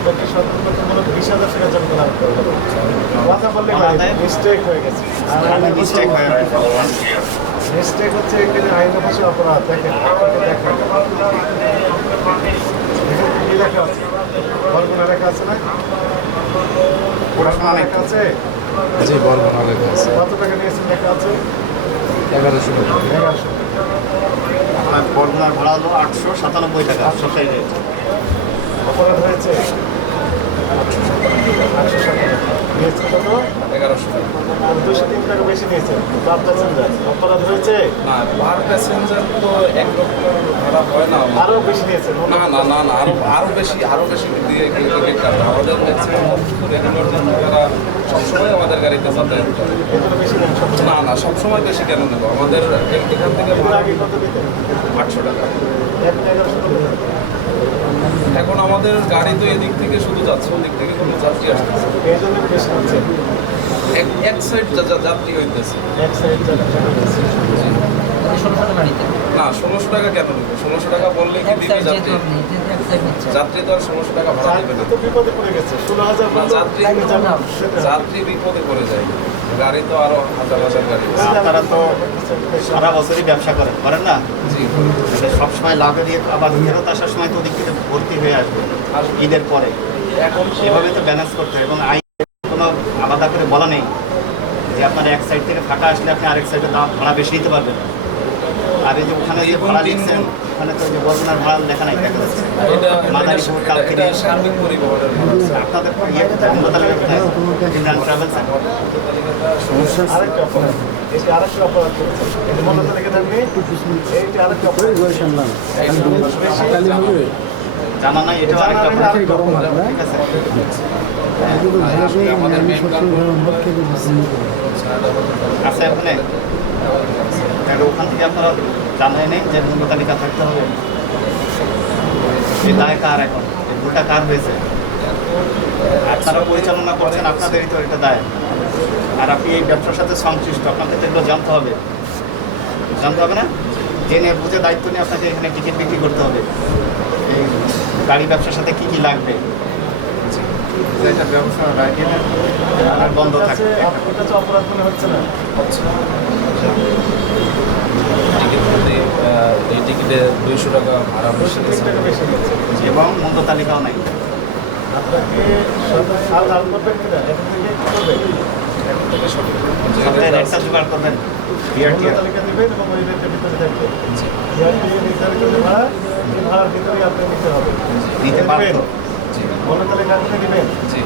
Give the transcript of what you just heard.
আপনাকে সতর্কতামূলক 20,000 টাকা জরিমানা করতে হবে। কথা বললে মিস্টেক হয়ে গেছে। মিস্টেক হয়ে গেছে। মিস্টেক হচ্ছে এখানে আইন ভাষা অপরাধ। দেখেন আপনাকে দেখেন কি লেখা আছে, বরগুনা লেখা আছে না? পড়াশোনা লেখা আছে। জি বরগুনা লেখা আছে কত টাকা নিয়েছেন লেখা আছে? 1100 টাকা। 1100। আপনার বরগুনার ভাড়া হলো 897 টাকা সোসাই রেট। অপরাধ হয়েছে 800 টাকা নিয়েছে কত? 1100 টাকা। 203 টাকা বেশি নিয়েছে পার প্যাসেঞ্জার। অপরাধ হয়েছে না পার প্যাসেঞ্জার তো এক রকমের ভাড়া হয় না। আরো বেশি নিয়েছে। না না না না আরো বেশি দিয়ে টিকিট কাটবে। আমাদের ম্যাক্সিমাম রেগুলার যাত্রীরা সবসময় আমাদের গাড়িতে যাতায়াত করে। এগুলো বেশি নেন সব। না না সবসময় বেশি কেন নেবো? আমাদের এখান থেকে এগুলো ভাড়া আগে কত দিতেন? 800 টাকা। এখন 1100 টাকা দিতেন। এখন আমাদের গাড়ি তো এদিক থেকে শুধু যাচ্ছে, ওদিক থেকে কোনো যাত্রী আসতেছে। এই জন্য বেশি হচ্ছে। এক সাইড যাত্রী হইতেছে। এক সাইড টাকা বেশি। না 1600 টাকা কেন নেবে? 1600 টাকা বললে কি দিবে যাত্রী? যাত্রী তো আর 1600 টাকা ভাড়া দেবে না। তো বিপদে পড়ে গেছে। 16,000 না, যাত্রী বিপদে পড়ে যায়। গাড়ি তো আরো হাজার হাজার গাড়ি আছে। আপনারা তো সারা বছরই ব্যবসা করেন না? জি সবসময় লাভের ইয়ে, আবার ফেরত আসার সময় তো ওদিক থেকে ভর্তি হয়ে আসবে আর ঈদের পরে। এখন এভাবে তো ব্যালেন্স করতে হয় এবং আইন কোনো আলাদা করে বলা নেই যে আপনার এক সাইড থেকে ফাঁকা আসলে আপনি আরেক সাইডে দাম ভাড়া বেশি দিতে পারবেন। আর এই যে ওখানে যে ভাড়া লিখছেন ওখানে তো যে বর্তমানের ভাড়া লেখা নাই দেখা যাচ্ছে। মাদারীপুর এটা সার্বিক পরিবহনের ভাড়া। আপনাদের ইয়ে কোথায়? অন্য তালিকা কোথায়? ইমরান ট্রাভেলস। আরেকটা অপরাধ। এটি আরেকটা অপরাধ করেছে। এটি মনে তালিকা থাকবে। এইটি আরেকটা অপরাধ। বেশি জানা নাই, এটাও আরেকটা অপরাধ। ঠিক আছে। আমাদের মেন আছে ওখানে? তাহলে ওখান থেকে আপনারা জানাই নেই যে মূল্য তালিকা থাকতে হবে। এই দায় কার এখন? এই ভুলটা কার হয়েছে? আপনারা পরিচালনা করছেন, আপনাদেরই তো এটা দায়। আর আপনি এই ব্যবসার সাথে সংশ্লিষ্ট, আপনাকে তো এগুলো জানতে হবে। জানতে হবে না? জেনে বুঝে দায়িত্ব নিয়ে আপনাকে এখানে টিকিট বিক্রি করতে হবে। এই গাড়ি ব্যবসার সাথে কী কী লাগবে এটা ব্যবসা আর বন্ধ থাকে। আপনার কাছে অপরাধ মনে হচ্ছে না? এই টিকিটে 200 টাকা ভাড়া বেশি 203 টাকা বেশি নিচ্ছে। এবং মূল্য তালিকাও নাই। আপনাকে সাল লাল করবেন কিনা? এখন থেকে কি করবে? এখন থেকে সঠিক সপ্তাহে রেটটা জোগাড় করবেন। মূল্য তালিকা দিবেন এবং ওই রেটের ভিতরে থাকবে। বিআরটি নির্ধারিত যে ভাড়া, এই ভাড়ার ভিতরেই আপনি নিতে হবে। নিতে পারবেন। জি মূল্য তালিকা আপনি দিবেন। জি